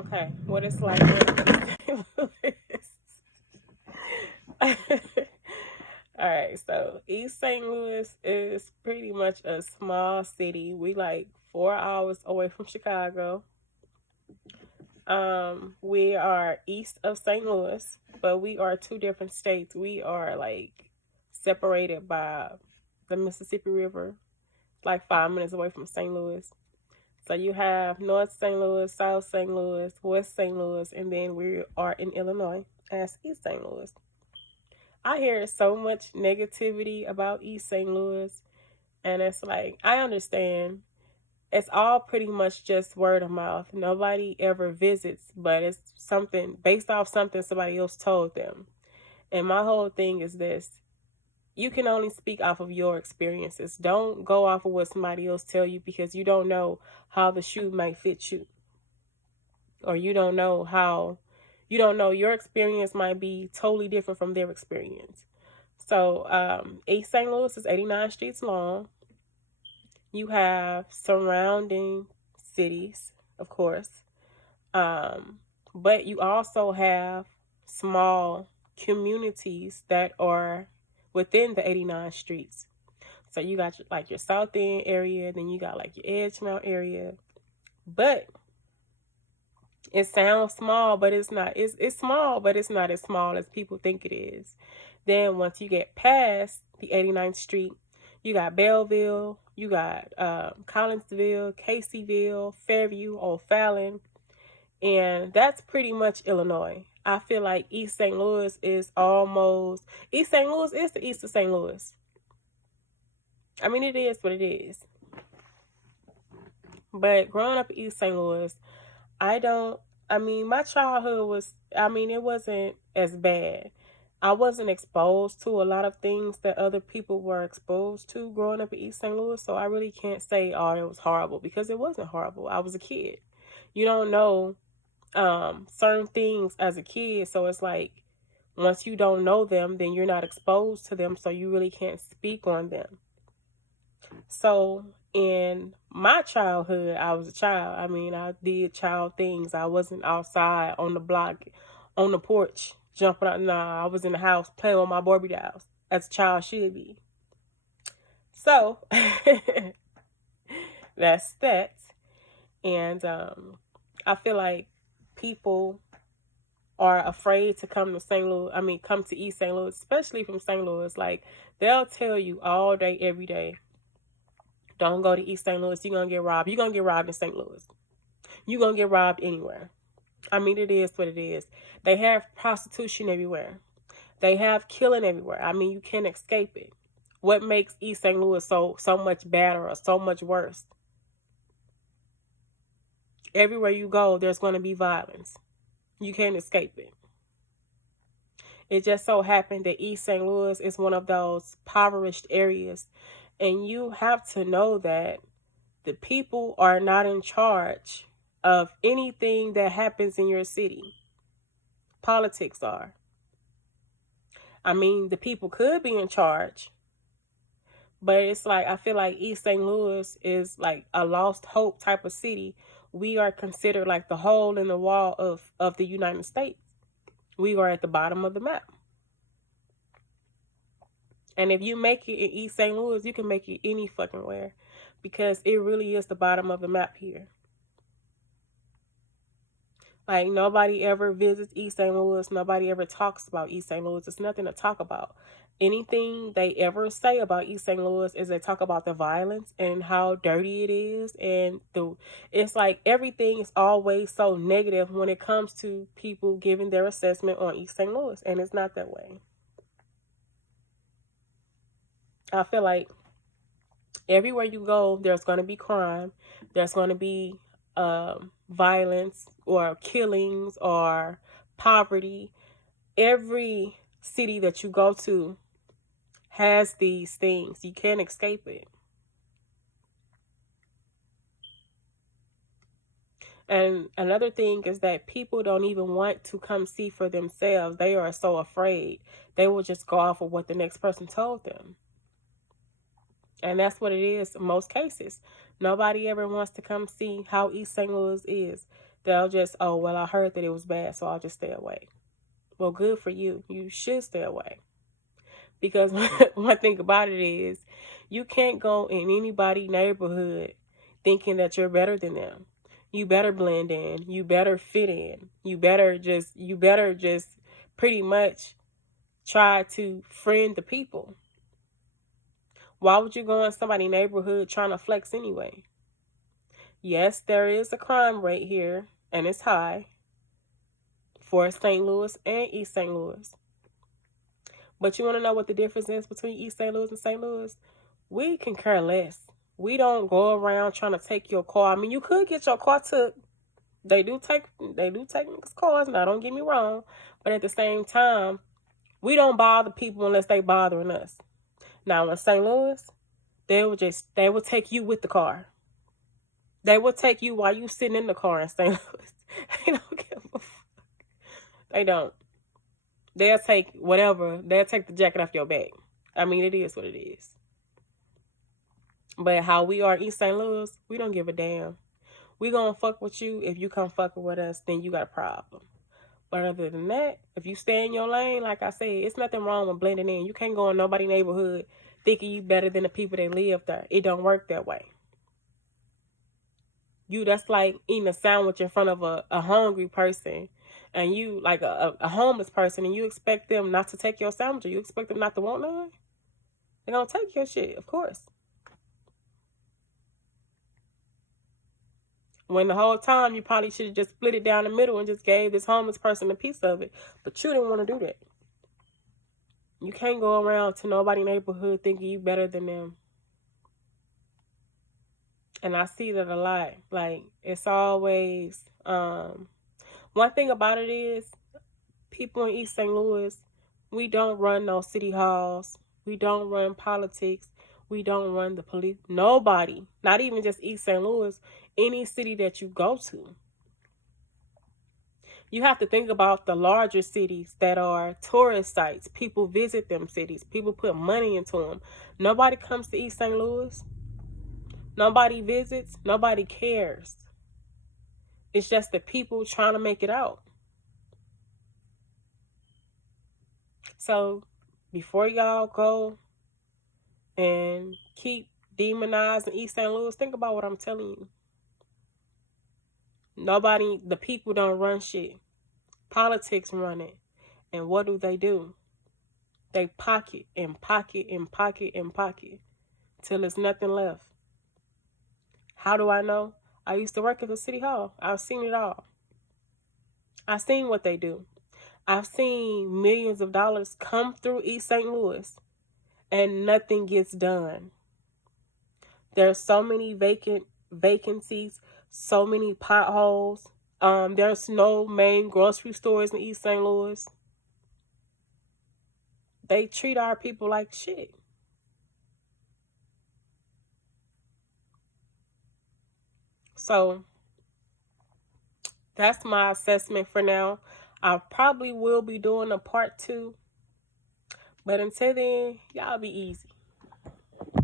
Okay, what it's like in All right, so East St. Louis is pretty much a small city. We like 4 hours away from Chicago. We are east of St. Louis, but we are two different states. We are like separated by the Mississippi River, like 5 minutes away from St. Louis. So you have North St. Louis, South St. Louis, West St. Louis, and then we are in Illinois as East St. Louis. I hear so much negativity about East St. Louis, and it's like, I understand. It's all pretty much just word of mouth. Nobody ever visits, but it's something based off something somebody else told them. And my whole thing is this: you can only speak off of your experiences. Don't go off of what somebody else tell you, because you don't know how the shoe might fit you, or you don't know your experience might be totally different from their experience. So East St. Louis is 89 streets long. You have surrounding cities, of course, um, but you also have small communities that are within the 89 streets. So you got like your South End area, then you got like your Edgemount area. But it sounds small, but it's not. It's small, but it's not as small as people think it is. Then once you get past the 89th Street, you got Belleville, you got Collinsville, Caseyville, Fairview, O'Fallon, and that's pretty much Illinois. I feel like East St. Louis is almost East St. Louis is the east of St. Louis. I mean, it is what it is. But growing up in East St. Louis, I don't, I mean, my childhood was, I mean, it wasn't as bad. I wasn't exposed to a lot of things that other people were exposed to growing up in East St. Louis. So I really can't say, oh, it was horrible, because it wasn't horrible. I was a kid. You don't know certain things as a kid. So it's like, once you don't know them, then you're not exposed to them. So you really can't speak on them. So in my childhood, I was a child. I mean, I did child things. I wasn't outside on the block, on the porch, jumping out. Nah, I was in the house playing with my Barbie dolls, as a child should be. So that's that. And I feel like people are afraid to come to St. Louis. I mean, come to East St. Louis, especially from St. Louis. Like, they'll tell you all day, every day, don't go to East St. Louis. You're going to get robbed. You're going to get robbed in St. Louis. You're going to get robbed anywhere. I mean, it is what it is. They have prostitution everywhere. They have killing everywhere. I mean, you can't escape it. What makes East St. Louis so much better or so much worse? Everywhere you go, there's going to be violence. You can't escape it. It just so happened that East St. Louis is one of those impoverished areas. And you have to know that the people are not in charge of anything that happens in your city. Politics are. I mean, the people could be in charge, but it's like, I feel like East St. Louis is like a lost hope type of city. We are considered like the hole in the wall of the United States. We are at the bottom of the map. And if you make it in East St. Louis, you can make it any fucking where, because it really is the bottom of the map here. Like, nobody ever visits East St. Louis. Nobody ever talks about East St. Louis. It's nothing to talk about. Anything they ever say about East St. Louis is they talk about the violence and how dirty it is. And it's like everything is always so negative when it comes to people giving their assessment on East St. Louis. And it's not that way. I feel like everywhere you go, there's going to be crime. There's going to be violence or killings or poverty. Every city that you go to has these things. You can't escape it. And another thing is that people don't even want to come see for themselves. They are so afraid. They will just go off of what the next person told them. And that's what it is in most cases. Nobody ever wants to come see how East St. Louis is. They'll just, oh, well, I heard that it was bad, so I'll just stay away. Well, good for you. You should stay away. Because one thing about it is, you can't go in anybody's neighborhood thinking that you're better than them. You better blend in. You better fit in. You better just pretty much try to friend the people. Why would you go in somebody's neighborhood trying to flex anyway? Yes, there is a crime rate here, and it's high for St. Louis and East St. Louis. But you want to know what the difference is between East St. Louis and St. Louis? We can care less. We don't go around trying to take your car. I mean, you could get your car took. They do take niggas' cars. Now, don't get me wrong, but at the same time, we don't bother people unless they bothering us. Now, in St. Louis, they will take you with the car. They will take you while you sitting in the car in St. Louis. They don't give a fuck. They don't. They'll take whatever. They'll take the jacket off your back. I mean, it is what it is. But how we are in East St. Louis, we don't give a damn. We gonna fuck with you. If you come fucking with us, then you got a problem. But other than that, if you stay in your lane, like I said, it's nothing wrong with blending in. You can't go in nobody's neighborhood thinking you better than the people that live there. It don't work that way. That's like eating a sandwich in front of a hungry person, and you like a homeless person, and you expect them not to take your sandwich, or you expect them not to want none. They're gonna take your shit, of course. When the whole time you probably should have just split it down the middle and just gave this homeless person a piece of it. But you didn't want to do that. You can't go around to nobody's neighborhood thinking you better than them. And I see that a lot. Like, it's always, one thing about it is, people in East St. Louis, we don't run no city halls. We don't run politics. We don't run the police. Nobody, not even just East St. Louis, any city that you go to. You have to think about the larger cities that are tourist sites. People visit them cities. People put money into them. Nobody comes to East St. Louis. Nobody visits. Nobody cares. It's just the people trying to make it out. So before y'all go and keep demonizing East St. Louis, think about what I'm telling you. The people don't run shit. Politics run it. And what do? They pocket and pocket and pocket and pocket till there's nothing left. How do I know? I used to work at the city hall. I've seen it all. I've seen what they do. I've seen millions of dollars come through East St. Louis and nothing gets done. There's so many vacancies, so many potholes. There's no main grocery stores in East St. Louis. They treat our people like shit. So that's my assessment for now. I probably will be doing a part 2. But until then, y'all be easy.